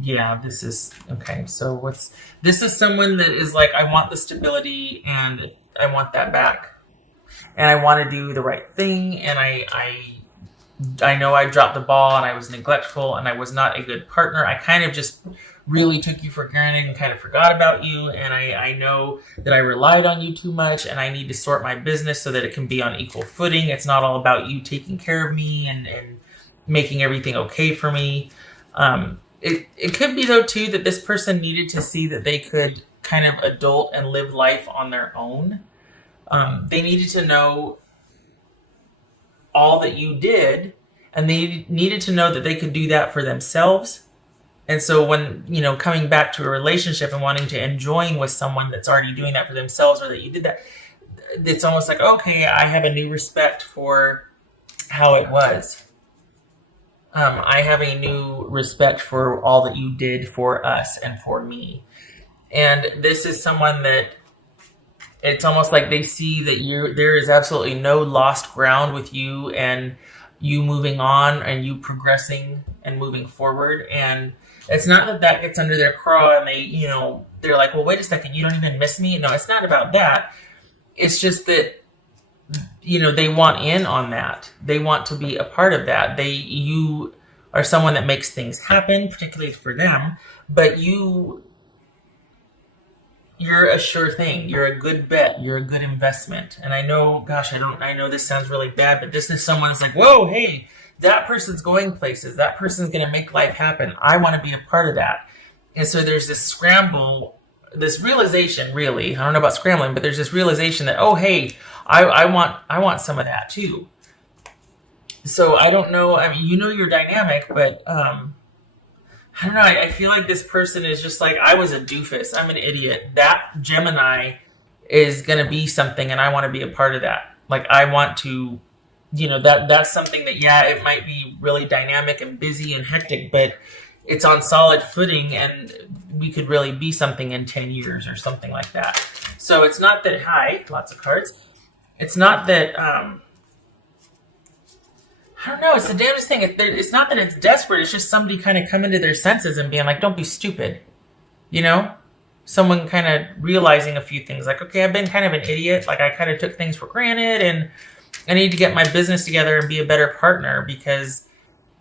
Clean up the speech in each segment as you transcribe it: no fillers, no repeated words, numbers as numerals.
Yeah, this is okay. So this is someone that is like, I want the stability and I want that back. And I want to do the right thing. And I know I dropped the ball and I was neglectful and I was not a good partner. I kind of just really took you for granted and kind of forgot about you. And I know that I relied on you too much and I need to sort my business so that it can be on equal footing. It's not all about you taking care of me and making everything okay for me. It could be, though, too, that this person needed to see that they could kind of adult and live life on their own. They needed to know all that you did, and they needed to know that they could do that for themselves. And so when, coming back to a relationship and wanting to enjoying with someone that's already doing that for themselves, or that you did that, it's almost like, okay, I have a new respect for how it was. I have a new respect for all that you did for us and for me. And this is someone that it's almost like they see that there is absolutely no lost ground with you and you moving on and you progressing and moving forward. And it's not that gets under their craw and they're like, well, wait a second, you don't even miss me. No, it's not about that. It's just that, they want in on that. They want to be a part of that. You are someone that makes things happen, particularly for them, but you're a sure thing. You're a good bet. You're a good investment. And I know, gosh, I know this sounds really bad, but this is someone that's like, whoa, hey, that person's going places. That person's going to make life happen. I want to be a part of that. And so there's this scramble, this realization, really. I don't know about scrambling, but there's this realization that, oh, hey, I want some of that too. So I don't know. I mean, your dynamic, but I don't know. I feel like this person is just like, I was a doofus. I'm an idiot. That Gemini is going to be something, and I want to be a part of that. Like, I want to, that's something that, yeah, it might be really dynamic and busy and hectic, but it's on solid footing, and we could really be something in 10 years or something like that. So it's not that, lots of cards. It's not that, I don't know. It's the damnedest thing. It's not that it's desperate. It's just somebody kind of coming to their senses and being like, don't be stupid. Someone kind of realizing a few things like, okay, I've been kind of an idiot. Like, I kind of took things for granted and I need to get my business together and be a better partner because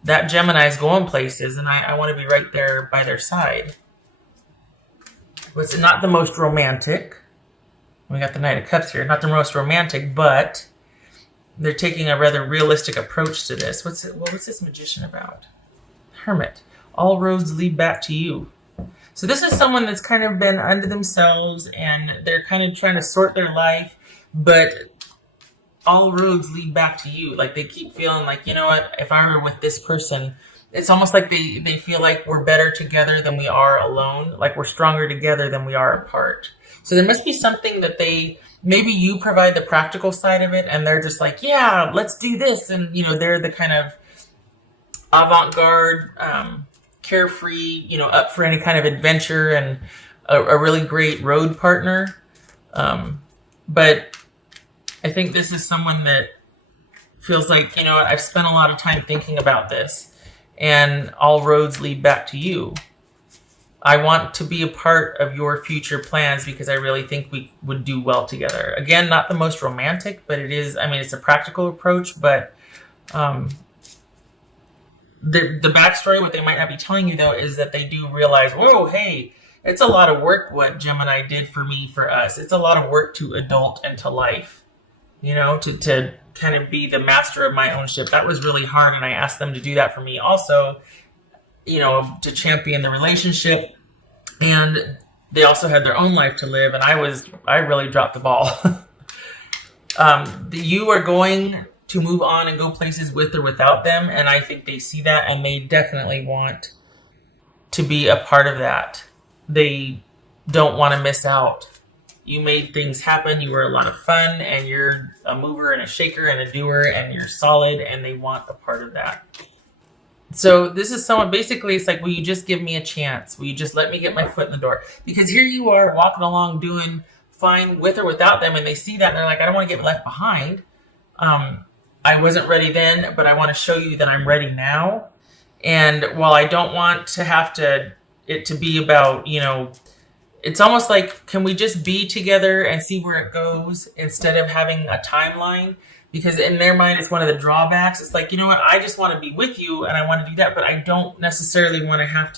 that Gemini is going places and I want to be right there by their side. It's not the most romantic. We got the Knight of Cups here. Not the most romantic, but they're taking a rather realistic approach to this. What's this Magician about? Hermit. All roads lead back to you. So this is someone that's kind of been unto themselves and they're kind of trying to sort their life, but all roads lead back to you. Like, they keep feeling like, you know what, if I were with this person, it's almost like they feel like we're better together than we are alone. Like, we're stronger together than we are apart. So there must be something that maybe you provide the practical side of it and they're just like, yeah, let's do this. And, they're the kind of avant-garde, carefree, up for any kind of adventure and a really great road partner. But I think this is someone that feels like, I've spent a lot of time thinking about this and all roads lead back to you. I want to be a part of your future plans because I really think we would do well together. Again, not the most romantic, but it's a practical approach, but the backstory, what they might not be telling you, though, is that they do realize, whoa, hey, it's a lot of work what Gemini did for me, for us. It's a lot of work to adult into life, to kind of be the master of my own ship. That was really hard, and I asked them to do that for me also, to champion the relationship. And they also had their own life to live, and I really dropped the ball. You are going to move on and go places with or without them, and I think they see that, and they definitely want to be a part of that. They don't want to miss out. You made things happen, you were a lot of fun, and you're a mover and a shaker and a doer, and you're solid, and they want a part of that. So this is someone, basically, it's like, will you just give me a chance? Will you just let me get my foot in the door? Because here you are walking along doing fine with or without them, and they see that, and they're like, I don't want to get left behind. I wasn't ready then, but I want to show you that I'm ready now. And while I don't want to have to it to be about, it's almost like, can we just be together and see where it goes instead of having a timeline? Because in their mind, it's one of the drawbacks. It's like, you know what? I just want to be with you and I want to do that, but I don't necessarily want to have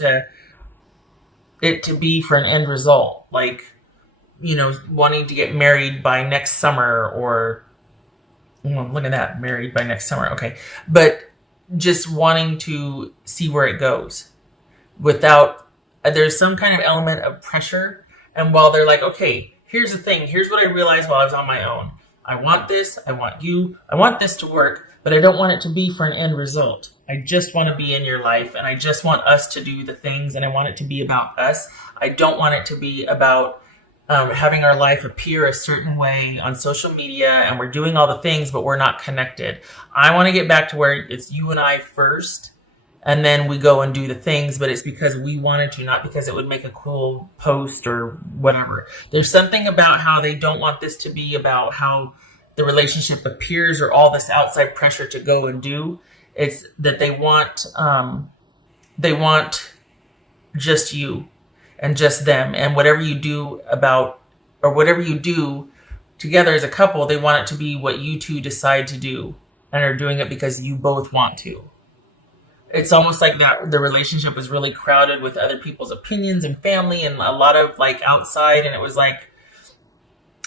it to be for an end result. Like, wanting to get married by next summer or, look at that, married by next summer. Okay. But just wanting to see where it goes without, there's some kind of element of pressure. And while they're like, okay, here's the thing. Here's what I realized while I was on my own. I want this. I want you. I want this to work, but I don't want it to be for an end result. I just want to be in your life and I just want us to do the things and I want it to be about us. I don't want it to be about having our life appear a certain way on social media and we're doing all the things, but we're not connected. I want to get back to where it's you and I first and then we go and do the things, but it's because we wanted to, not because it would make a cool post or whatever. There's something about how they don't want this to be about how the relationship appears or all this outside pressure to go and do. It's that they want just you and just them, and whatever you do whatever you do together as a couple, they want it to be what you two decide to do and are doing it because you both want to. It's almost like that the relationship was really crowded with other people's opinions and family and a lot of like outside, and it was like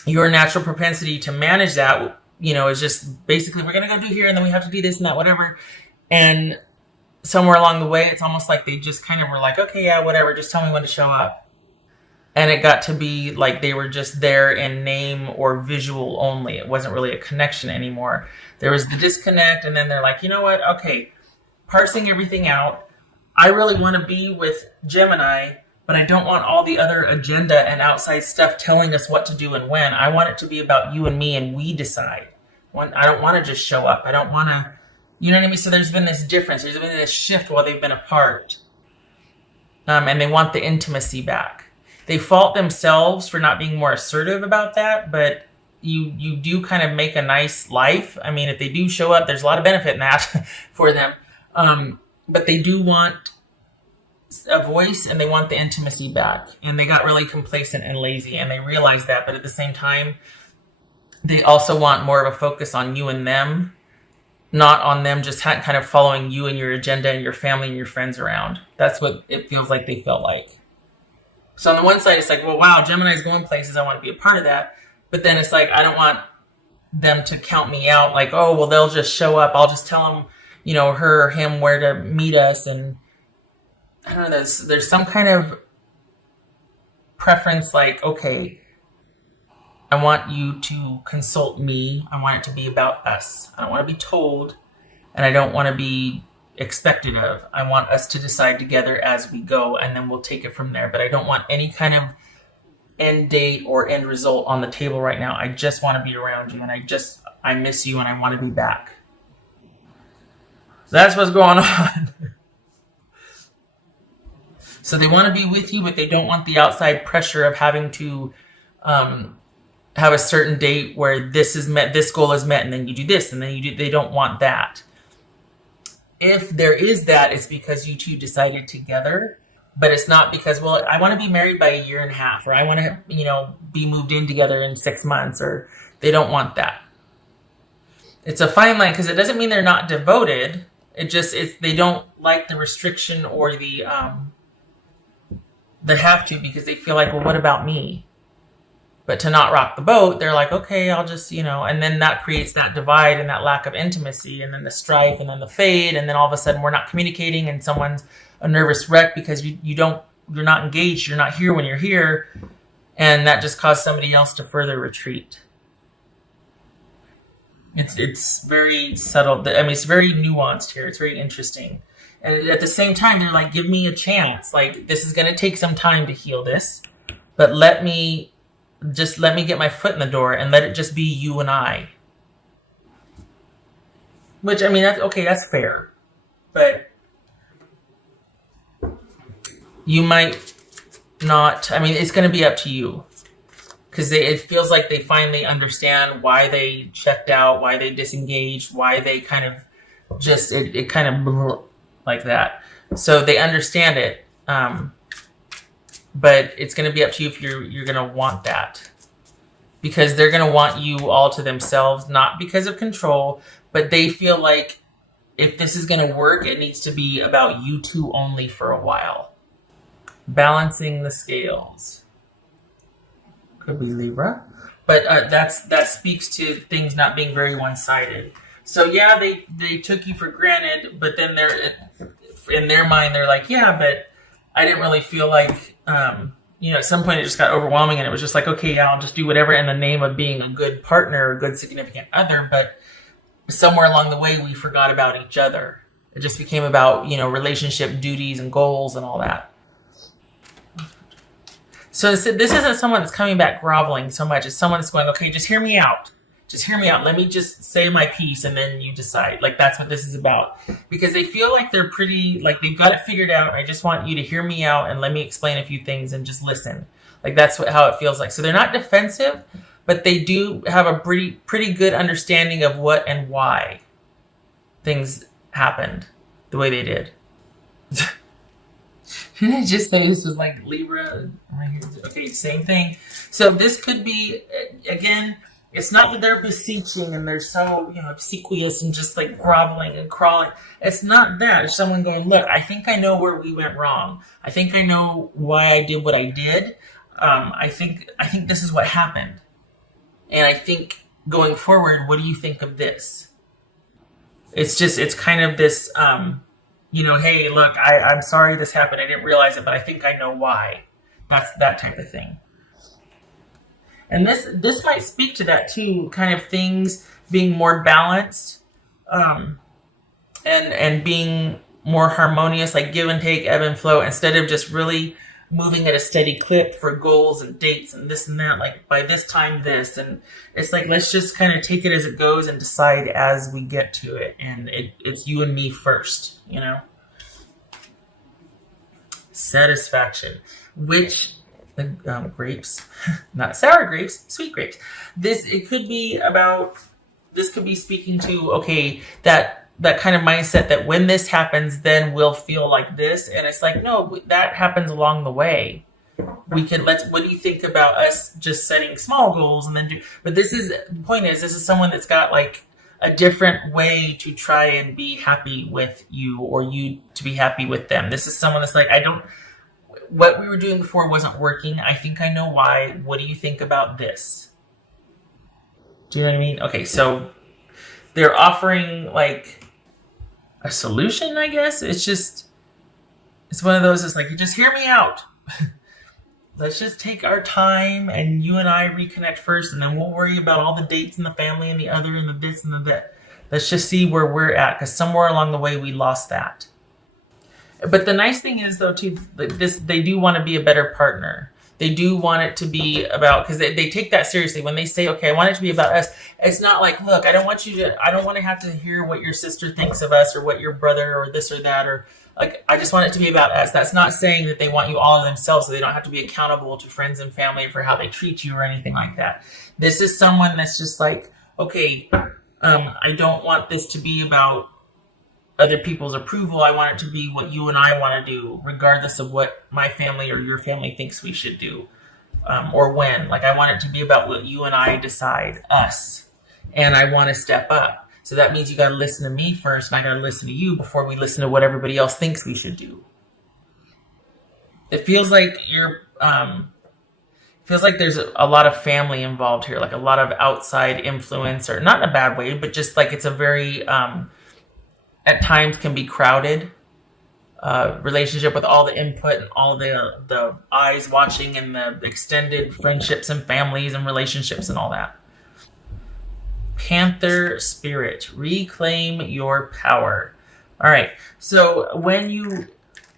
your natural propensity to manage that, is just basically we're going to go do here and then we have to do this and that, whatever. And somewhere along the way, it's almost like they just kind of were like, okay, yeah, whatever, just tell me when to show up. And it got to be like they were just there in name or visual only. It wasn't really a connection anymore. There was the disconnect, and then they're like, you know what? Okay, parsing everything out. I really want to be with Gemini, but I don't want all the other agenda and outside stuff telling us what to do and when. I want it to be about you and me, and we decide. I don't want to just show up. I don't want to, you know what I mean? So there's been this difference. There's been this shift while they've been apart. And they want the intimacy back. They fault themselves for not being more assertive about that, but you do kind of make a nice life. I mean, if they do show up, there's a lot of benefit in that for them. But they do want a voice and they want the intimacy back. And they got really complacent and lazy and they realized that. But at the same time, they also want more of a focus on you and them, not on them just kind of following you and your agenda and your family and your friends around. That's what it feels like they felt like. So on the one side, it's like, well, wow, Gemini's going places. I want to be a part of that. But then it's like, I don't want them to count me out. Like, oh, well, they'll just show up. I'll just tell them, her or him where to meet us. And I don't know, there's some kind of preference like, okay, I want you to consult me. I want it to be about us. I don't want to be told, and I don't want to be expected of. I want us to decide together as we go, and then we'll take it from there. But I don't want any kind of end date or end result on the table right now. I just want to be around you, and I miss you, and I want to be back. That's what's going on. So they want to be with you, but they don't want the outside pressure of having to have a certain date where this is met, this goal is met, and then you do this, and then you do. They don't want that. If there is that, it's because you two decided together, but it's not because, well, I want to be married by a year and a half, or I want to, be moved in together in 6 months, or they don't want that. It's a fine line because it doesn't mean they're not devoted. They don't like the restriction or the have to because they feel like, well, what about me? But to not rock the boat, they're like, okay, I'll just, and then that creates that divide and that lack of intimacy and then the strife and then the fade. And then all of a sudden we're not communicating and someone's a nervous wreck because you're not engaged. You're not here when you're here. And that just caused somebody else to further retreat. It's very subtle. I mean, it's very nuanced here. It's very interesting. And at the same time, they're like, give me a chance. Like, this is going to take some time to heal this, but let me get my foot in the door and let it just be you and I. Which, I mean, that's fair. But you might not, I mean, it's going to be up to you. Because it feels like they finally understand why they checked out, why they disengaged, why they kind of just, it kind of like that. So they understand it. but it's going to be up to you if you're going to want that, because they're going to want you all to themselves, not because of control, but they feel like if this is going to work, it needs to be about you two only for a while. Balancing the scales. Could be Libra. But that speaks to things not being very one-sided. So yeah, they took you for granted, but then they're in their mind they're like, yeah, but I didn't really feel like at some point it just got overwhelming, and it was just like, okay, yeah, I'll just do whatever in the name of being a good partner, a good significant other, but somewhere along the way we forgot about each other. It just became about, relationship duties and goals and all that. So this isn't someone that's coming back groveling so much. It's someone that's going, okay, just hear me out. Just hear me out. Let me just say my piece, and then you decide. Like, that's what this is about. Because they feel like they're pretty, like they've got it figured out. I just want you to hear me out and let me explain a few things and just listen. Like, that's how it feels like. So they're not defensive, but they do have a pretty good understanding of what and why things happened the way they did. Didn't I just say this was like Libra? Okay, same thing. So this could be, again, it's not that they're beseeching and they're so, obsequious and just like groveling and crawling. It's not that. It's someone going, look, I think I know where we went wrong. I think I know why I did what I did. I think this is what happened. And I think going forward, what do you think of this? It's kind of this, hey, look, I'm sorry this happened. I didn't realize it, but I think I know why. That's that type of thing. And this might speak to that too, kind of things being more balanced, and being more harmonious, like give and take, ebb and flow, instead of just really moving at a steady clip for goals and dates and this and that, like by this time this, and it's like, let's just kind of take it as it goes and decide as we get to it, and it's you and me first, Satisfaction, which grapes, not sour grapes, sweet grapes. This could be speaking to, okay, that kind of mindset that when this happens, then we'll feel like this. And it's like, no, that happens along the way. What do you think about us just setting small goals and then but the point is, this is someone that's got like a different way to try and be happy with you, or you to be happy with them. This is someone that's like, what we were doing before wasn't working. I think I know why. What do you think about this? Do you know what I mean? Okay, so they're offering like a solution, I guess. It's one of those, it's like, just hear me out. Let's just take our time and you and I reconnect first, and then we'll worry about all the dates and the family and the other and the this and the that. Let's just see where we're at, because somewhere along the way we lost that. But the nice thing is, though, too, they do want to be a better partner. They do want it to be about, because they take that seriously. When they say, okay, I want it to be about us, it's not like, look, I don't want to have to hear what your sister thinks of us, or what your brother, or this or that, or like, I just want it to be about us. That's not saying that they want you all to themselves, so they don't have to be accountable to friends and family for how they treat you or anything like that. This is someone that's just like, okay, I don't want this to be about other people's approval. I want it to be what you and I want to do, regardless of what my family or your family thinks we should do, or when. Like, I want it to be about what you and I decide, us, and I want to step up. So that means you got to listen to me first, and I got to listen to you before we listen to what everybody else thinks we should do. It feels like there's a lot of family involved here, like a lot of outside influence, or not in a bad way, but just like it's a very at times can be crowded relationship, with all the input and all the eyes watching, and the extended friendships and families and relationships and all that. Panther spirit, reclaim your power. All right, so when you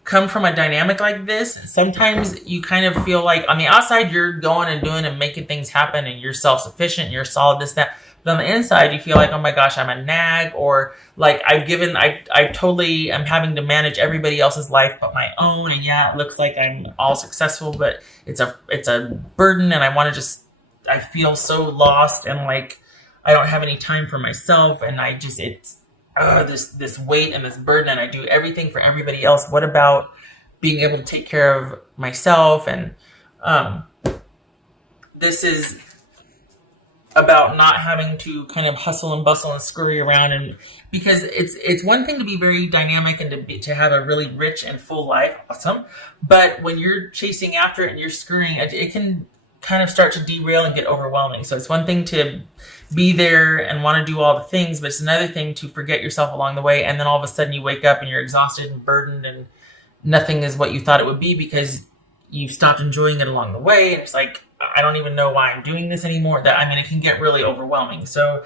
come from a dynamic like this, sometimes you kind of feel like on the outside you're going and doing and making things happen, and you're self-sufficient and you're solid, this, that. But on the inside, you feel like, oh my gosh, I'm a nag, or like I totally am having to manage everybody else's life but my own. And yeah, it looks like I'm all successful, but it's a burden, and I feel so lost, and like I don't have any time for myself, and it's this weight and this burden, and I do everything for everybody else. What about being able to take care of myself. And this is about not having to kind of hustle and bustle and scurry around, and because it's one thing to be very dynamic and to have a really rich and full life, awesome. But when you're chasing after it and you're scurrying, it can kind of start to derail and get overwhelming. So it's one thing to be there and want to do all the things, but it's another thing to forget yourself along the way, and then all of a sudden you wake up and you're exhausted and burdened, and nothing is what you thought it would be because you've stopped enjoying it along the way. And it's like, I don't even know why I'm doing this anymore. It can get really overwhelming. So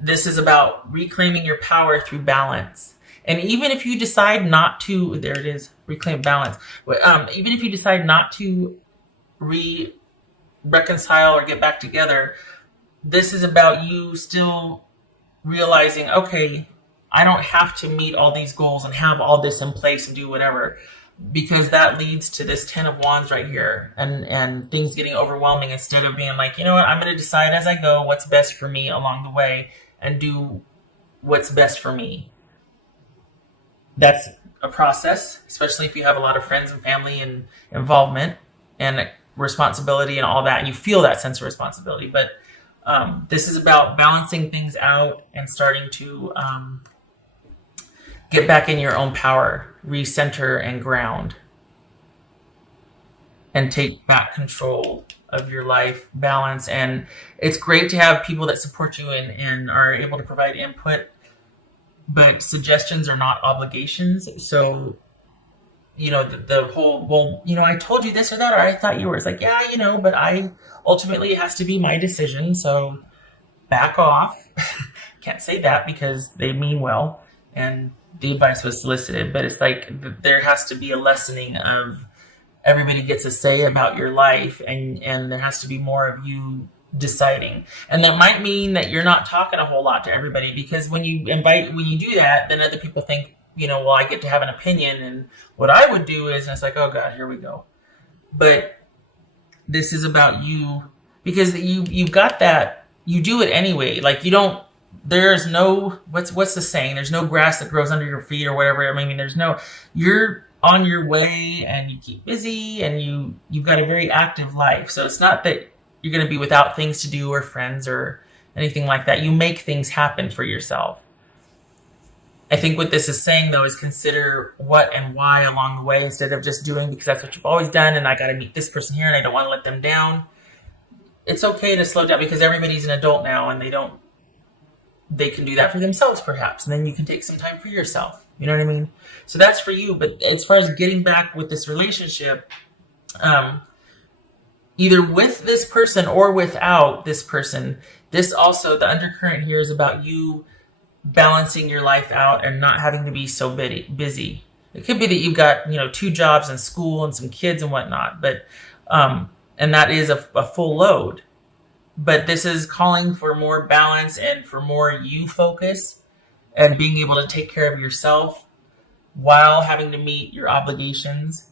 this is about reclaiming your power through balance. And even if you decide not to, there it is, reclaim balance. Even if you decide not to reconcile or get back together, this is about you still realizing, okay, I don't have to meet all these goals and have all this in place and do whatever, because that leads to this 10 of Wands right here, and things getting overwhelming, instead of being like, you know what, I'm going to decide as I go what's best for me along the way and do what's best for me. That's a process, especially if you have a lot of friends and family and involvement and responsibility and all that, and you feel that sense of responsibility. But this is about balancing things out and starting to get back in your own power, recenter and ground, and take back control of your life, balance. And it's great to have people that support you and are able to provide input, but suggestions are not obligations. So, the whole, well, I told you this or that, or I thought you were, it's like, yeah, but ultimately it has to be my decision. So back off. Can't say that because they mean well and the advice was solicited, but it's like there has to be a lessening of everybody gets a say about your life, and there has to be more of you deciding. And that might mean that you're not talking a whole lot to everybody, because when you do that, then other people think, well, I get to have an opinion, and what I would do is, and it's like, oh God, here we go. But this is about you, because you've got that, you do it anyway. Like there's no, what's the saying? There's no grass that grows under your feet or whatever. You're on your way and you keep busy and you've got a very active life. So it's not that you're going to be without things to do or friends or anything like that. You make things happen for yourself. I think what this is saying, though, is consider what and why along the way, instead of just doing because that's what you've always done and I got to meet this person here and I don't want to let them down. It's okay to slow down because everybody's an adult now and they can do that for themselves perhaps. And then you can take some time for yourself. You know what I mean? So that's for you. But as far as getting back with this relationship, either with this person or without this person, this also, the undercurrent here is about you balancing your life out and not having to be so busy. It could be that you've got, 2 jobs and school and some kids and whatnot, but, and that is a full load. But this is calling for more balance and for more you focus and being able to take care of yourself while having to meet your obligations.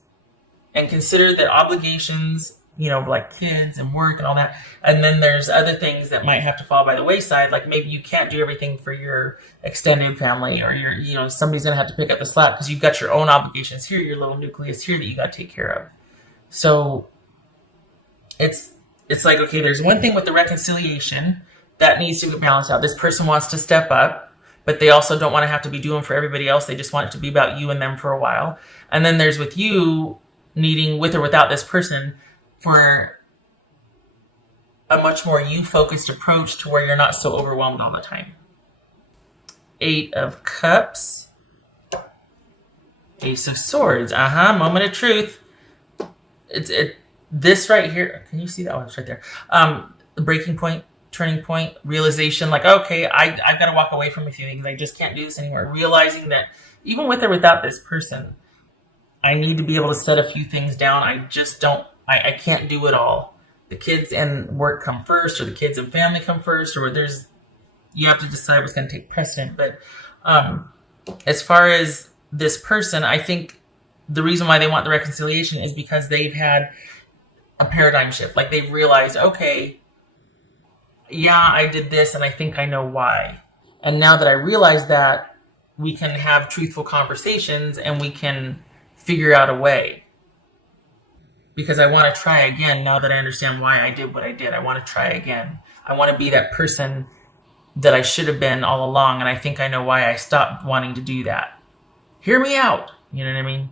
And consider that obligations, like kids and work and all that. And then there's other things that might have to fall by the wayside. Like maybe you can't do everything for your extended family, or somebody's going to have to pick up the slack because you've got your own obligations here, your little nucleus here that you got to take care of. So it's like, okay, there's one thing with the reconciliation that needs to be balanced out. This person wants to step up, but they also don't want to have to be doing for everybody else. They just want it to be about you and them for a while. And then there's with you needing, with or without this person, for a much more you-focused approach to where you're not so overwhelmed all the time. 8 of Cups. Ace of Swords. Moment of truth. This right here, can you see that? Oh, it's right there. The breaking point, turning point, realization, like, okay, I've got to walk away from a few things. I just can't do this anymore. Realizing that even with or without this person, I need to be able to set a few things down. I can't do it all. The kids and work come first, or the kids and family come first, or you have to decide what's going to take precedent. But as far as this person, I think the reason why they want the reconciliation is because they've had a paradigm shift. Like they've realized, okay, yeah, I did this and I think I know why. And now that I realize that, we can have truthful conversations and we can figure out a way, because I want to try again now that I understand why I did what I did. I want to try again. I want to be that person that I should have been all along, and I think I know why I stopped wanting to do that. Hear me out. You know what I mean?